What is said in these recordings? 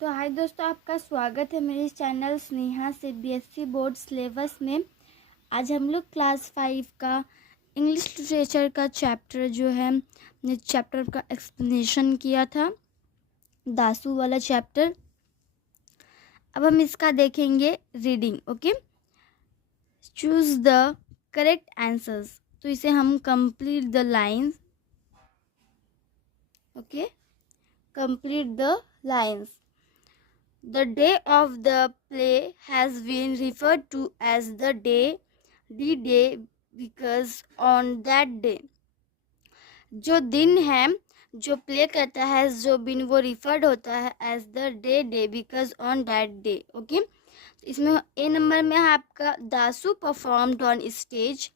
तो हाय दोस्तों, आपका स्वागत है मेरे channel Sneha CBSE board syllabus में। आज हम लोग क्लास 5 का इंग्लिश लिटरेचर का चैप्टर जो है, चैप्टर का एक्सप्लेनेशन किया था, दासू वाला चैप्टर। अब हम इसका देखेंगे reading. Okay, choose the correct answers. तो इसे हम complete the lines. Okay, complete the lines. The day of the play has been referred to as the day because on that day. जो दिन है जो प्ले करता है, जो दिन, वो रिफर्ड होता है as the day because on that day. Okay, इसमें ए नंबर में है आपका Dasu performed on stage.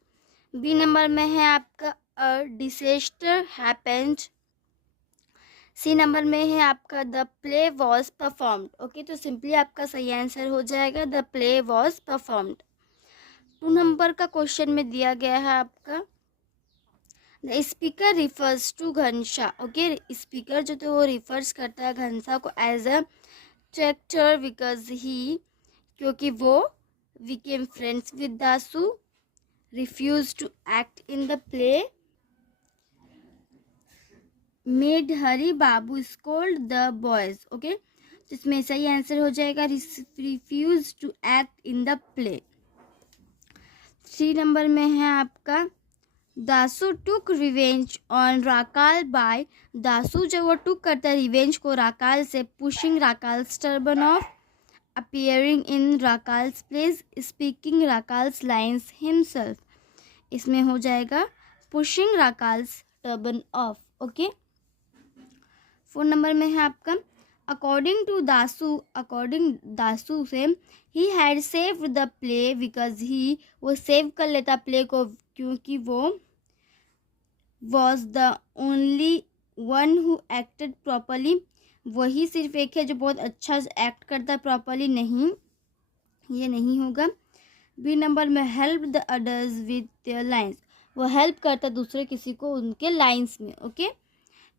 B number में है आपका a disaster happened. C number में है आपका the play was performed. Okay, तो सिंपली आपका सही आंसर हो जाएगा the play was performed. 2 number का क्वेश्चन में दिया गया है आपका the speaker refers to Ghanasha. Okay, speaker जो तो वो रिफर्स करता है घनशा को as a tractor because he, क्योंकि वो became friends with Dasu, refuse to act in the play, made Hari Babu scold the boys. Okay, तो इसमें सही आंसर हो जाएगा refuse to act in the play. 3 number में है आपका Dasu took revenge on Rakal by. Dasu जब वो टुक करता है रिवेंज को राकाल से, pushing Rakal's turban off, appearing in Rakal's place, speaking Rakal's lines himself. इसमें हो जाएगा pushing Rakal's turban off. Okay, 4 number में है आपका according to Dasu. According Dasu से he had saved the play because he, वो सेव कर लेता प्ले को क्योंकि वो was the only one who acted properly. वही सिर्फ एक है जो बहुत अच्छा एक्ट करता है प्रॉपरली. नहीं, ये नहीं होगा. बी नंबर में help the others with their lines. वो हेल्प करता दूसरे किसी को उनके लाइन्स में. Okay,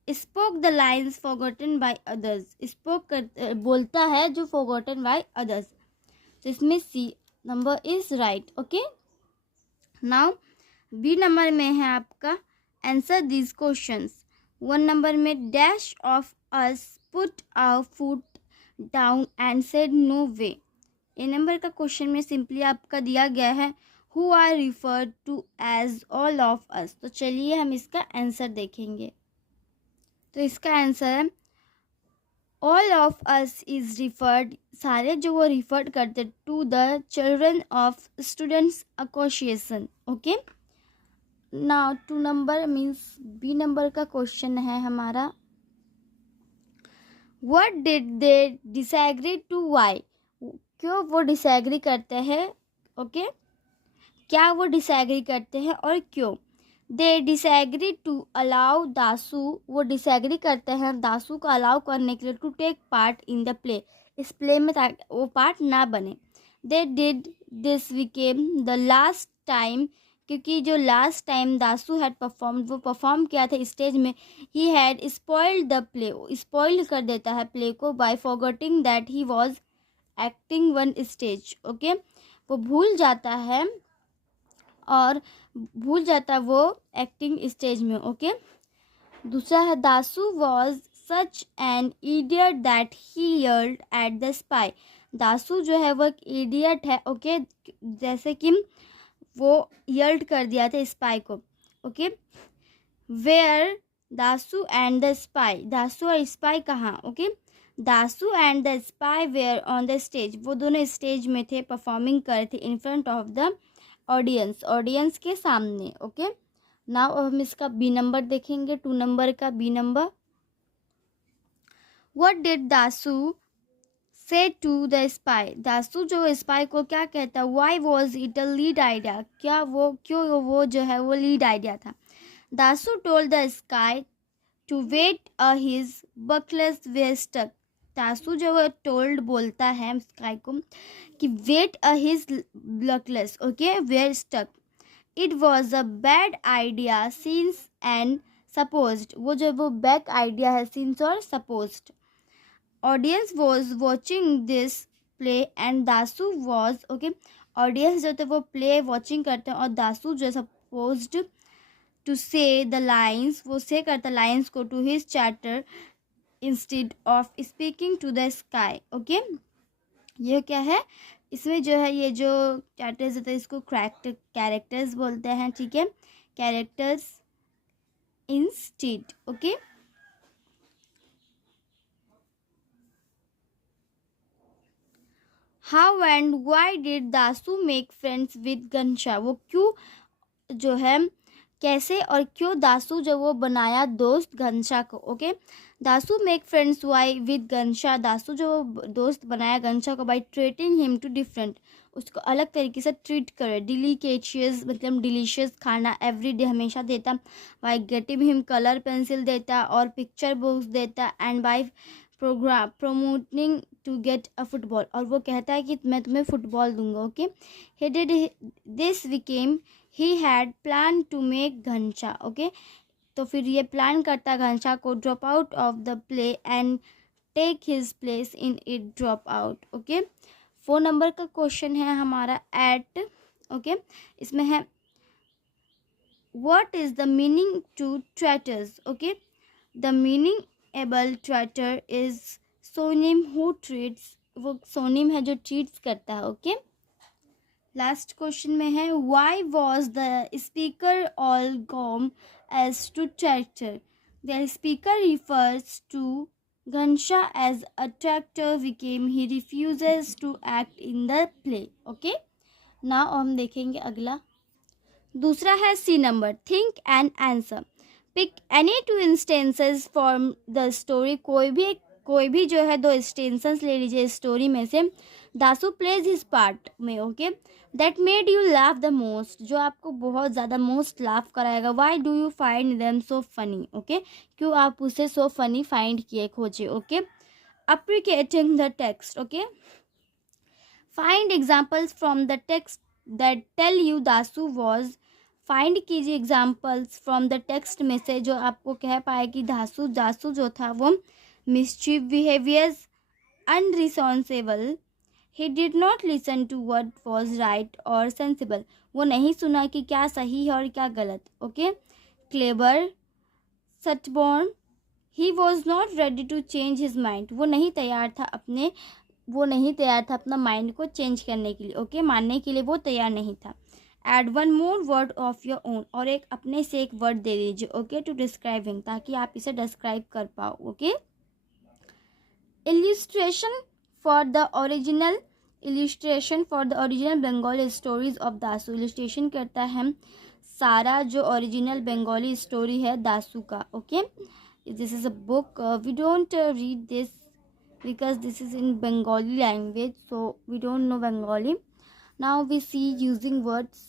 spoke the lines forgotten by others. Spoke कर बोलता है जो फॉरगॉटन बाय अदर्स. तो इसमें C number is right. Okay, now B number में है आपका आंसर दिस क्वेश्चंस. 1 नंबर में dash of us put our foot down and said no way. A number का क्वेश्चन में सिंपली आपका दिया गया है who are referred to as all of us. तो चलिए हम इसका आंसर देखेंगे. तो इसका आंसर है all of us is referred, सारे जो वो रिफर्ड करते to the children of students association. Okay, now 2 number means B number का क्वेश्चन है हमारा what did they disagree to why. क्यों वो डिसएग्री करते हैं. ओके, क्या वो डिसएग्री करते हैं और क्यों. दे डिसएग्री टू अलाउ दासू. वो डिसएग्री करते हैं दासू को अलाउ करने के लिए to take part in the play, इस प्ले में ताकि वो पार्ट ना बने. They did this became the last time, क्योंकि जो last time Dasu had perform, वो परफॉर्म किया था स्टेज में, he had spoiled the play. Spoil कर देता है प्ले को by forgetting that he was acting on stage. Okay, वो भूल जाता है और भूल जाता है वो एक्टिंग स्टेज में. ओके, दूसरा है Dasu was such an idiot that he yelled at the spy. Dasu जो है वो एक इडियट है. ओके, जैसे कि वो यर्ल्ड कर दिया था स्पाई को. Okay, where Dasu and the spy. Dasu और स्पाई कहाँ. Okay, Dasu and the spy were on the stage. वो दोनों स्टेज में थे, परफॉर्मिंग कर थे in front of the audience के सामने. ओके, नाउ हम इसका बी नंबर देखेंगे. 2 नंबर का B number what did Dasu से टू द स्पाई. दासू जो स्पाई को क्या कहता है. Why was it a lead idea. क्या वो, क्यों वो जो है वो लीड आइडिया था. Dasu told the spy to wait his buckles were stuck. Dasu जो है टोल्ड बोलता है स्काई को कि wait his buckles. Okay, were stuck. It was a bad idea since and supposed. वो जो वो बैड आइडिया है सिंस और supposed. Audience was watching this play and Dasu was, okay, audience जो थे वो प्ले वॉचिंग करते हैं और दासू जो supposed to say the lines, वो से करता लाइन्स को to his chatter instead of speaking to the sky. Okay, ये क्या है, इसमें जो है ये जो चैटर्स होते हैं इसको कैरेक्टर्स बोलते हैं, ठीक है, characters instead. Okay, how and why did Dasu make friends with Ghanasha, वो क्यों जो है कैसे और क्यों दासू जो वो बनाया दोस्त घनशा को। Okay, Dasu make friends why with Ghansha, Dasu जो दोस्त बनाया घनशा को by treating him too different, उसको अलग तरीके से ट्रीट करे, डिलीकेशियस मतलब डिलीशियस खाना एवरी डे हमेशा देता, by getting him colour pencil देता और पिक्चर बुक्स देता, and by promoting to get a football, और वो कहता है कि मैं तुम्हें फुटबॉल दूंगा। Okay, he did this because he had plan to make Ghansha. Okay, तो फिर ये प्लान करता घनशा को drop out of the play and take his place in it drop out. Okay, 4 number का क्वेश्चन है हमारा एट। ओके, इसमें है what is the meaning to traitors. Okay, the meaning able traitor is someone who treats, वो someone है जो treats करता है। ओके, लास्ट क्वेश्चन में है why was the speaker all gum as to tractor, the speaker refers to Ghansha as a tractor विकेम he refuses to act in the play. Okay, now हम देखेंगे अगला, दूसरा है C number, think and answer, pick any 2 instances from the story, कोई भी जो है 2 इंस्टेंसेस ले लीजिए स्टोरी में से, दासू प्लेज हिज पार्ट में। Okay, that made you laugh the most, जो आपको बहुत ज़्यादा मोस्ट लाफ कराएगा, why do you find them so funny. Okay, क्यों आप उसे सो फनी फाइंड किए खोजे। Okay, appreciating the text. Okay, find examples from the text that tell you Dasu was, find कीजिए एग्जाम्पल्स फ्रॉम द टेक्स्ट में से जो आपको कह पाए कि दासू जो था वो mischief behaviours, irresponsible, he did not listen to what was right और सेंसिबल, वो नहीं सुना कि क्या सही है और क्या गलत। Okay, clever, stubborn, he was not ready to change his mind, वो नहीं तैयार था अपना माइंड को चेंज करने के लिए। ओके, मानने के लिए वो तैयार नहीं था। Add 1 more word of your own, और एक अपने से एक वर्ड दे दीजिए। ओके, टू डिस्क्राइबिंग, ताकि आप इसे डिस्क्राइब कर पाओ। Okay, illustration for the original Bengali stories of Dasu, illustration करता है सारा जो ओरिजिनल बंगाली स्टोरी है दासू का। Okay, this is a book, we don't read this because this is in Bengali language, so we don't know Bengali. Now we see using words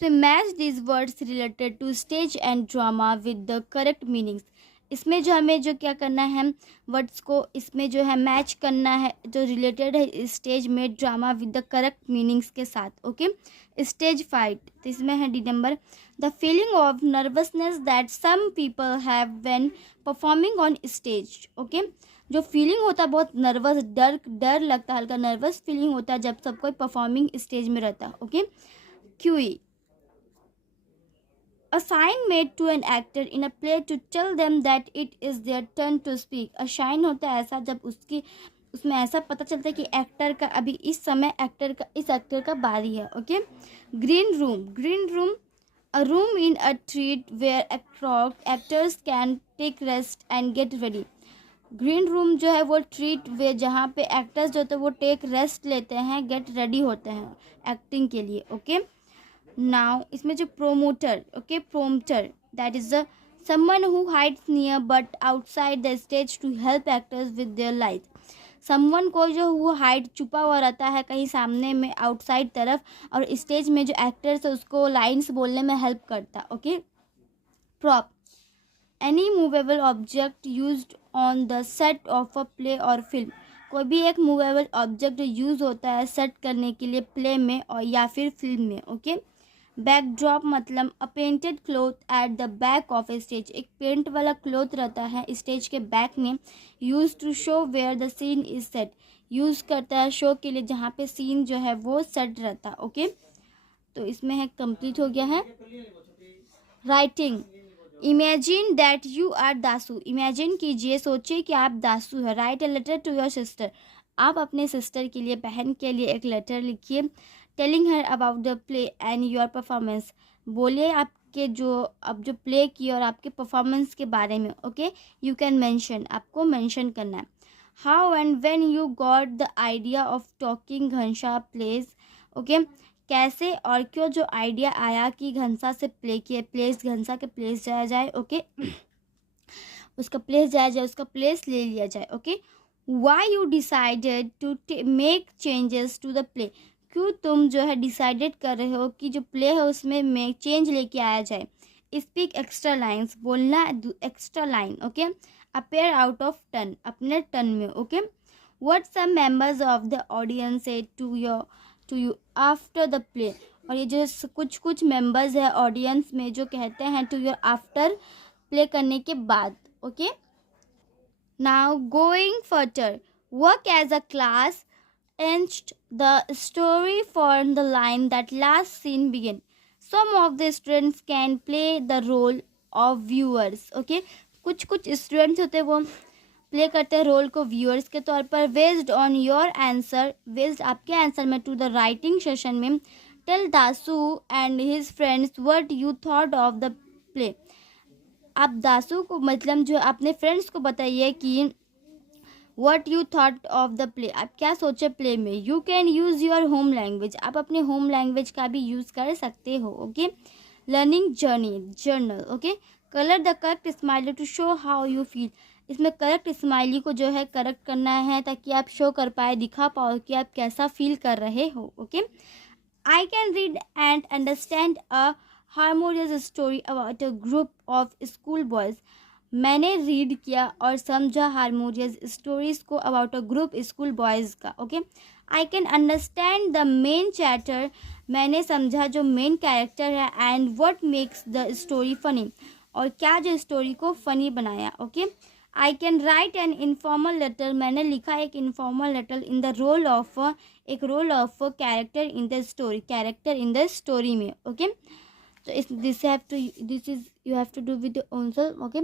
पे match these words related to stage and drama with the correct meanings. इसमें जो हमें जो क्या करना है, words को इसमें जो है मैच करना है जो रिलेटेड है स्टेज में drama with the correct meanings के साथ। ओके, स्टेज फाइट, तो इसमें है D number, the feeling of nervousness that some people have when performing on stage. Okay, जो फीलिंग होता है बहुत नर्वस, डर लगता है, हल्का नर्वस फीलिंग होता है जब सब कोई परफॉर्मिंग स्टेज में रहता है। Okay, QE, a sign made to an actor in a play to tell them that it is their turn to speak. a sign होता है ऐसा जब उसमें ऐसा पता चलता है कि एक्टर का अभी इस समय इस एक्टर का बारी है। Okay, green room, a room in a treat where actors can take rest and get ready. Green room जो है वो ट्रीट वे जहाँ पे एक्टर्स जो होते हैं वो टेक रेस्ट लेते हैं, गेट रेडी होते हैं एक्टिंग के लिए। ओके, नाउ इसमें जो promoter, okay, prompter, that is the someone who hides near but outside the stage to help actors with their life, someone को जो वो हाइड छुपा हुआ रहता है कहीं सामने में आउटसाइड तरफ, और स्टेज में जो एक्टर्स है उसको लाइन्स बोलने में हेल्प करता है। Okay, prop, any movable object used on the set of a play और फिल्म, कोई भी एक मूवेबल ऑब्जेक्ट यूज होता है सेट करने के लिए प्ले में और या फिर फिल्म में। ओके, बैकड्रॉप मतलब a painted cloth at the back of stage, एक पेंट वाला क्लॉथ रहता है स्टेज के बैक में, use to show where the scene is set, use करता है शो के लिए जहाँ पे सीन जो है वो सेट रहता है। ओके, तो इसमें है कंप्लीट हो गया है। Writing, imagine that you are Dasu, imagine कीजिए, सोचिए कि आप दासू है। Write a letter to your sister, आप अपने सिस्टर के लिए, बहन के लिए एक लेटर लिखिए। Telling her about the play and your performance, बोलिए आपके जो अब जो प्ले किए और आपके परफॉर्मेंस के बारे में। ओके, यू कैन मेंशन, आपको मेंशन करना है। How and when you got the idea of talking Ghanshyam place, okay, कैसे और क्यों जो आइडिया आया कि घनसा से प्ले किए, प्लेस घनसा के प्लेस जाया जाए। ओके, उसका प्लेस जाया जाए, उसका प्लेस ले लिया जाए। Okay, why you decided to make changes to the play, क्यों तुम जो है डिसाइडेड कर रहे हो कि जो प्ले है उसमें मेक चेंज लेके आया जाए। स्पीक एक्स्ट्रा लाइन्स, बोलना extra line. Okay, appear out of turn, अपने टर्न में। Okay, what some members of the audience said to you after the play, और ये जो कुछ मेंबर्स है ऑडियंस में जो कहते हैं टू योर आफ्टर, प्ले करने के बाद। Okay, now going further, work as a class, and the story for the line that last scene begin, some of the students can play the role of viewers. Okay, कुछ students होते हैं वो play करते हैं role को viewers के तौर पर। Based on your answer, based आपके आंसर में, टू द राइटिंग सेशन में, tell Dasu and his friends what you thought of the play, आप दासू को मतलब जो अपने फ्रेंड्स को बताइए कि what you thought of the play, आप क्या सोचे प्ले में। You can use your home language, आप अपने होम लैंग्वेज का भी यूज़ कर सकते हो। Okay, learning journal. Okay, colour the correct smiley to show how you feel, इसमें करेक्ट स्माइली को जो है करेक्ट करना है ताकि आप शो कर पाए, दिखा पाओ कि आप कैसा फील कर रहे हो। Okay, I can read and understand a harmonious story about a group of school boys, मैंने रीड किया और समझा हार्मोनियस स्टोरीज को about a group school boys का। Okay, I can understand the main chapter, मैंने समझा जो मेन कैरेक्टर है, and what makes the story funny, और क्या जो स्टोरी को फनी बनाया। Okay, I can write an informal letter, मैंने लिखा एक informal letter in the role of, एक role of character in the story, character in the story में। ओके, तो this is you have to do with own self. Okay,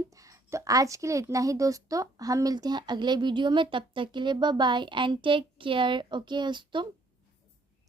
तो आज के लिए इतना ही दोस्तों, हम मिलते हैं अगले वीडियो में, तब तक के लिए bye bye and take care. Okay दोस्तों।